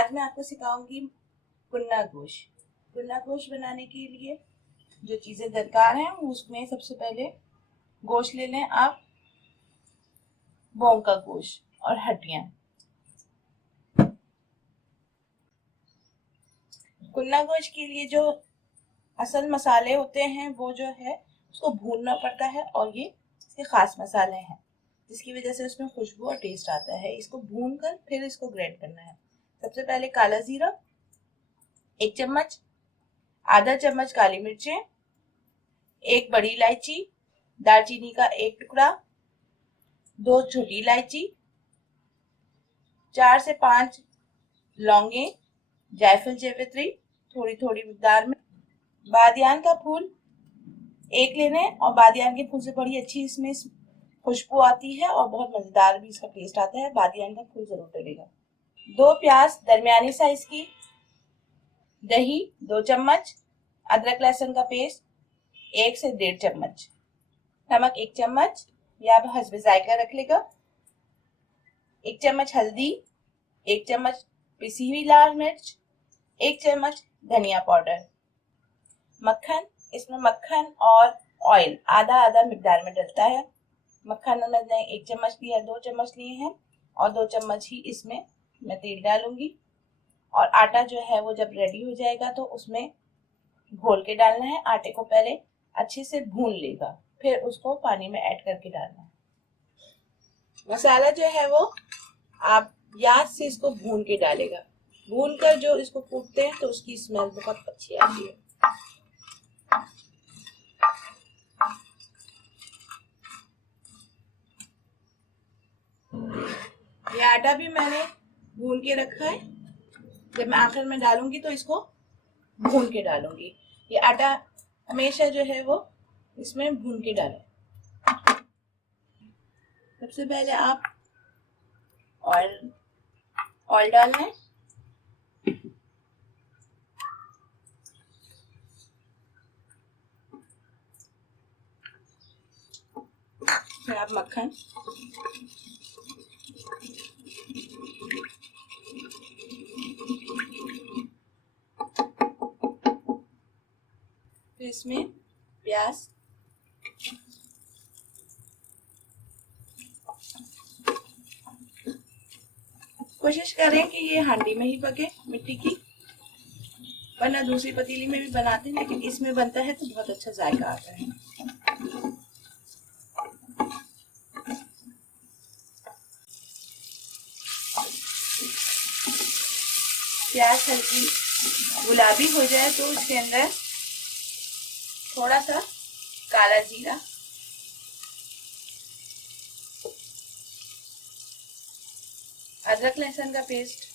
आज मैं आपको सिखाऊंगी कुन्ना गोश्त। कुन्ना गोश्त बनाने के लिए जो चीज़ें दरकार हैं उसमें सबसे पहले गोश्त ले लें आप, बोन का गोश्त और हड्डियां। कुन्ना गोश्त के लिए जो असल मसाले होते हैं वो जो है उसको भूनना पड़ता है और ये इसके खास मसाले हैं जिसकी वजह से उसमें खुशबू और टेस्ट आता है। इसको भून कर फिर इसको ग्राइंड करना है। सबसे पहले काला जीरा 1 चम्मच, आधा चम्मच काली मिर्चें, 1 बड़ी इलायची, दालचीनी का 1 टुकड़ा, 2 छोटी इलायची, 4 से 5 लौंगे, जायफल जावित्री थोड़ी थोड़ी मिकदार में, बादियान का फूल 1 लेने। और बादियान के फूल से बड़ी अच्छी इसमें खुशबू आती है और बहुत मजेदार भी इसका टेस्ट आता है। बादियान का फूल जरूर डलेगा। 2 प्याज दरमियानी साइज की, दही 2 चम्मच, अदरक लहसुन का पेस्ट 1 से 1.5 चम्मच, नमक 1 चम्मच या आप हस्बे जायका रख लेगा, 1 चम्मच हल्दी, 1 चम्मच पिसी हुई लाल मिर्च, 1 चम्मच धनिया पाउडर, मक्खन। इसमें मक्खन और ऑयल आधा आधा मिकदार में डलता है। मक्खन मैंने 1 चम्मच लिया, 2 चम्मच लिए हैं और 2 चम्मच ही इसमें मैं तेल डालूंगी। और आटा जो है वो जब रेडी हो जाएगा तो उसमें घोल के डालना है। आटे को पहले अच्छे से भून लेगा, फिर उसको पानी में ऐड करके डालना है। मसाला जो है वो आप याद से इसको भून के डालेगा। भून कर जो इसको कूटते हैं तो उसकी स्मेल बहुत अच्छी आती है। ये आटा भी मैंने भून के रखा है। जब मैं आखिर में डालूंगी तो इसको भून के डालूंगी। ये आटा हमेशा जो है वो इसमें भून के डालें। सबसे पहले आप ऑयल डालना है, फिर आप मक्खन, फिर इसमें प्याज, कोशिश करें कि ये हांडी में ही पके मिट्टी की, वरना दूसरी पतीली में भी बनाते हैं लेकिन इसमें बनता है तो बहुत अच्छा जायका आता है। प्याज हल्की गुलाबी हो जाए तो इसके अंदर थोड़ा सा काला जीरा, अदरक लहसुन का पेस्ट,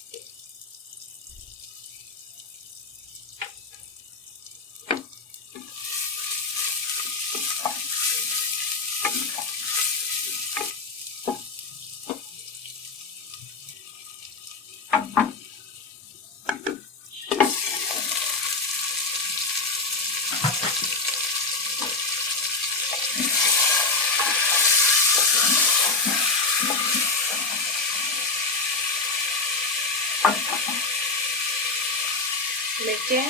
मिर्चें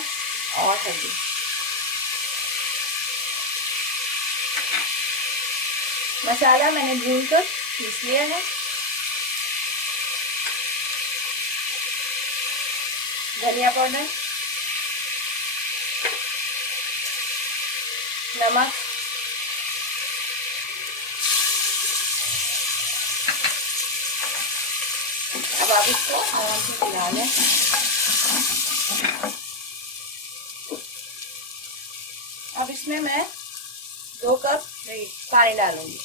और हल्दी। मसाला मैंने भून कर पीस लिया है। धनिया पाउडर, नमक, अब आप इसको आराम से मिला लें। अब इसमें मैं 2 कप पानी डालूंगी।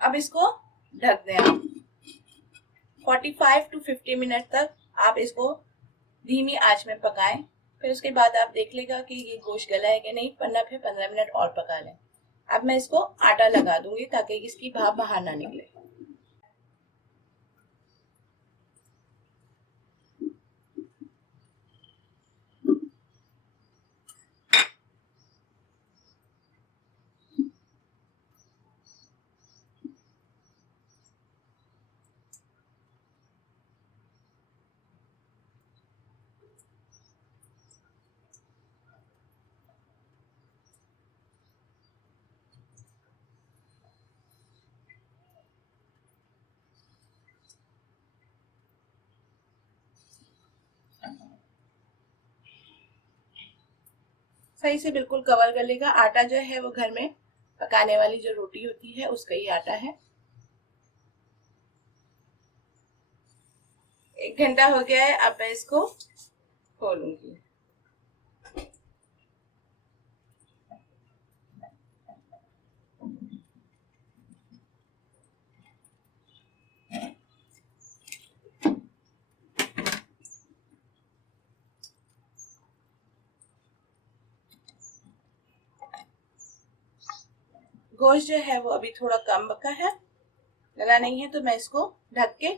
अब इसको ढक दें आप 45 to 50 मिनट तक। आप इसको धीमी आंच में पकाएं फिर उसके बाद आप देख लेगा कि ये गोश्त गला है कि नहीं, वरना फिर 15 मिनट और पका लें। अब मैं इसको आटा लगा दूंगी ताकि इसकी भाप बाहर ना निकले। सही से बिल्कुल कवर कर लेगा। आटा जो है वो घर में पकाने वाली जो रोटी होती है उसका ही आटा है। 1 घंटा हो गया है, अब मैं इसको खोलूंगी। गोश्त जो है वो अभी थोड़ा कम पका है, गला नहीं है, तो मैं इसको ढक के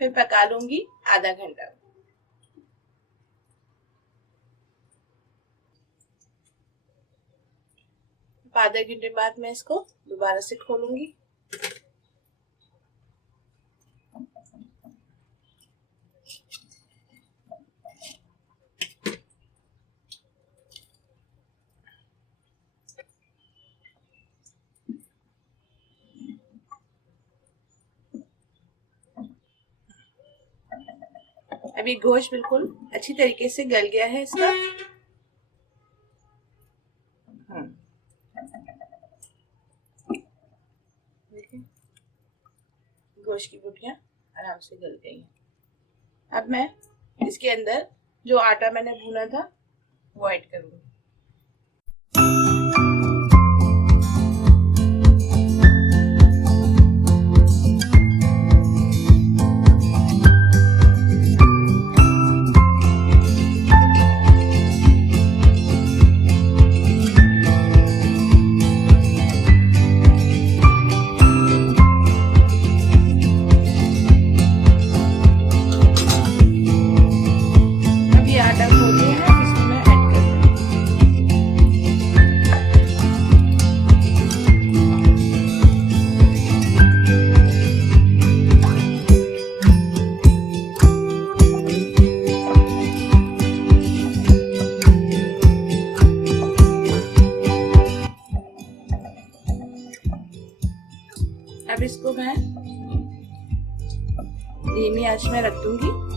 फिर पका लूंगी आधा घंटा। आधे घंटे बाद मैं इसको दोबारा से खोलूंगी। अभी गोश्त बिल्कुल अच्छी तरीके से गल गया है इसका। गोश्त की बोटियां आराम से गल गई हैं। अब मैं इसके अंदर जो आटा मैंने भूना था वो ऐड करूंगी। अब इसको मैं धीमी आंच में रख दूंगी।